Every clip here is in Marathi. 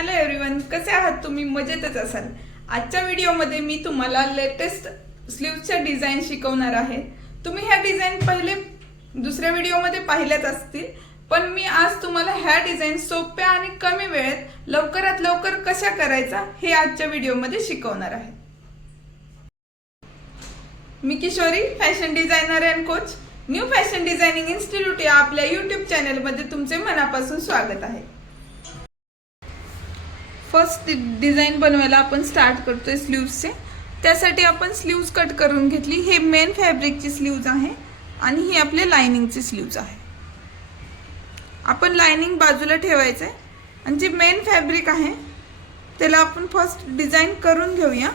हॅलो एव्हरीवन, कसे आहात तुम्ही? मजेतच असाल. आजच्या व्हिडिओमध्ये मी तुम्हाला लेटेस्ट स्लीव्हच्या डिझाईन शिकवणार आहे. तुम्ही ह्या डिझाईन पहिले दुसऱ्या व्हिडिओमध्ये पाहिल्याच असतील, पण मी आज तुम्हाला ह्या डिझाईन सोप्या आणि कमी वेळेत लवकरात लवकर कशा करायचा हे आजच्या व्हिडिओमध्ये शिकवणार आहे. मी Kishori, fashion designer and coach. New fashion designing institute या आपल्या यूट्यूब चॅनलमध्ये तुमचे मनापासून स्वागत आहे. फर्स्ट डिझाईन बनवायला आपण स्टार्ट करतोय स्लीव्सचे. त्यासाठी आपण स्लीव्स कट करून घेतली. हे मेन फॅब्रिकची स्लीव्ज आहे आणि ही आपले लाइनिंगची स्लीव्ज आहे. आपण लाइनिंग बाजूला ठेवायचं आहे आणि जे मेन फॅब्रिक आहे त्याला आपण फर्स्ट डिझाईन करून घेऊया.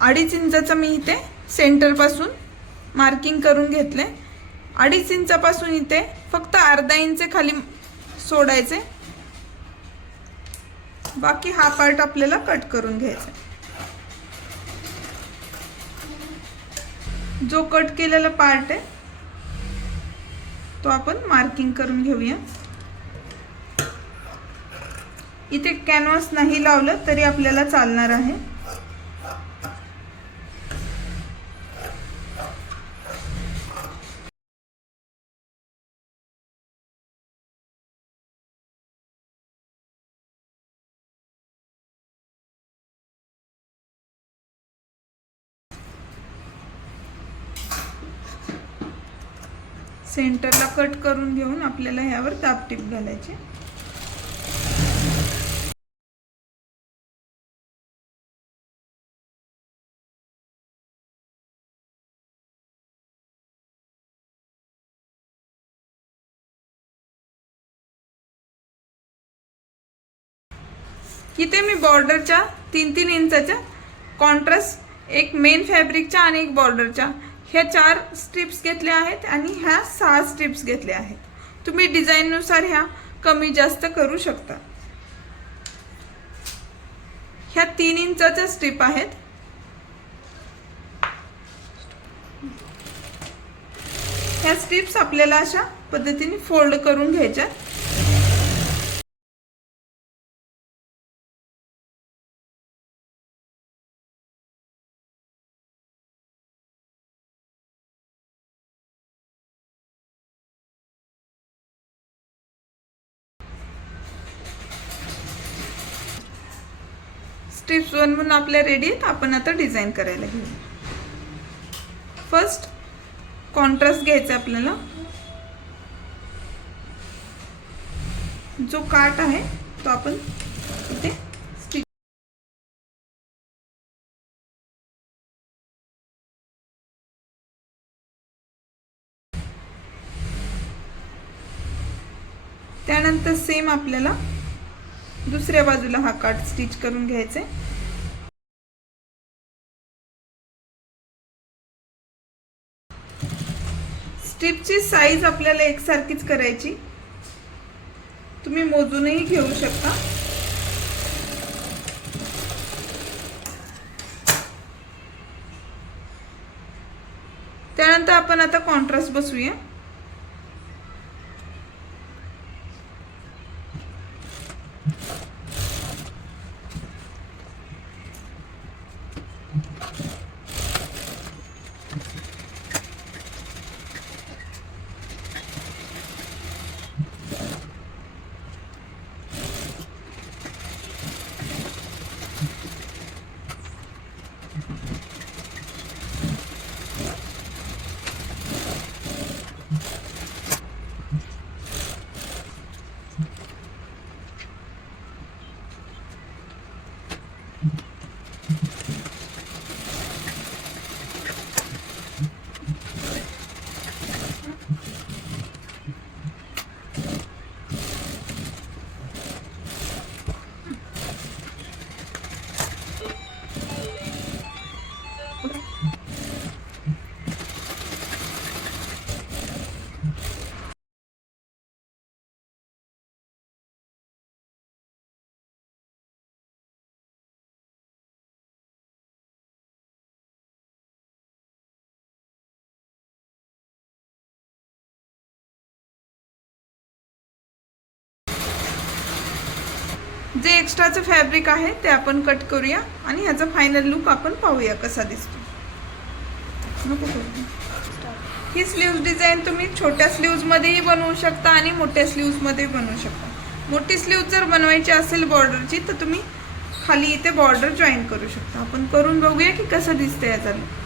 अडीच इंचाचं मी इथे सेंटर पासून मार्किंग करून घेतले. 2.5 इंचापासून इथे फक्त अर्धा इंच खाली सोडायचे. बाकी हा पार्ट आपल्याला कट करून घ्यायचा. जो कट केलेला पार्ट आहे तो आपण मार्किंग करून घेऊया. इथे कॅनव्हास नाही लावलं तरी आपल्याला चालणार आहे. सेंटरला कट करून घेऊन आपल्याला ह्यावर दाबटीप घालायची. इथे मी बॉर्डरच्या 3-3 इंचाच्या कॉन्ट्रास्ट एक मेन फॅब्रिकच्या आणि एक बॉर्डरच्या ह्या 4 स्ट्रिप्स घेतल्या आहेत आणि ह्या 6 स्ट्रिप्स घेतल्या आहेत. तुम्ही डिझाईन नुसार ह्या कमी जास्त करू शकता. ह्या 3 इंचाच्या स्ट्रिप आहेत. ह्या स्ट्रिप्स आपल्याला अशा पद्धतीने फोल्ड करून घ्यायच्या. स्ट्रिप्स बनवून आपल्या रेडी आहेत. आपण आता डिझाईन करायला घेऊ. फर्स्ट कॉन्ट्रास्ट घ्यायचा आपल्याला. जो काट आहे तो आपण इथे स्टिच. त्यानंतर सेम आपल्याला दुसऱ्या बाजूला हा काट स्टिच करून घ्यायचा. स्ट्रिपची साईज आपल्याला एकसारखीच करायची. तुम्ही मोजूनही घेऊ शकता. त्यानंतर आपण आता कॉन्ट्रास्ट बसवूया. जे एक्स्ट्राचं फॅब्रिक आहे ते आपण कट करूया आणि ह्याचा फायनल लुक आपण पाहूया कसा दिसतो. ही स्लीव्ज डिझाईन तुम्ही छोट्या स्लीव्जमध्येही बनवू शकता आणि मोठ्या स्लीव्जमध्ये बनवू शकता. मोठी स्लीव्ज जर बनवायची असेल बॉर्डरची तर तुम्ही खाली इथे बॉर्डर जॉईन करू शकता. आपण करून बघूया की कसं दिसतंय याचा लुक.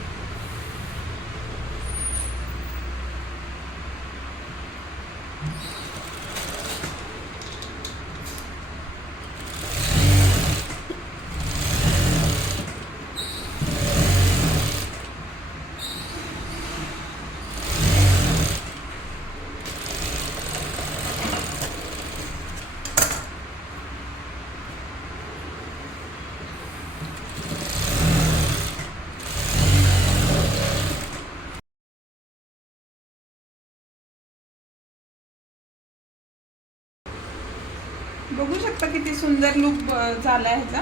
बघू शकता किती सुंदर लुक झाला आहे ह्याचा.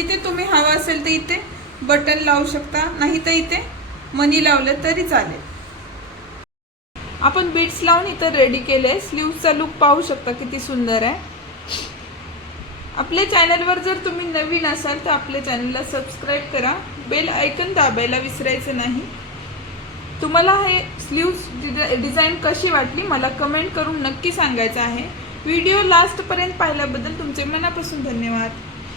इथे तुम्ही हवा असेल तर इथे बटन लावू शकता, नाही तर इथे मनी लावलं तरी चालेल. आपण बीड्स लावून इथं रेडी केले. स्लीव्सचा लुक पाहू शकता किती सुंदर आहे. आपल्या चॅनलवर जर तुम्ही नवीन असाल तर आपल्या चॅनलला सबस्क्राईब करा, बेल आयकन दाबायला विसरायचं नाही. तुम्हाला हे स्लीव्स डिझाईन कशी वाटली मला कमेंट करून नक्की सांगायचं आहे. व्हिडिओ लास्टपर्यंत पाहिल्याबद्दल तुमचे मनापासून धन्यवाद.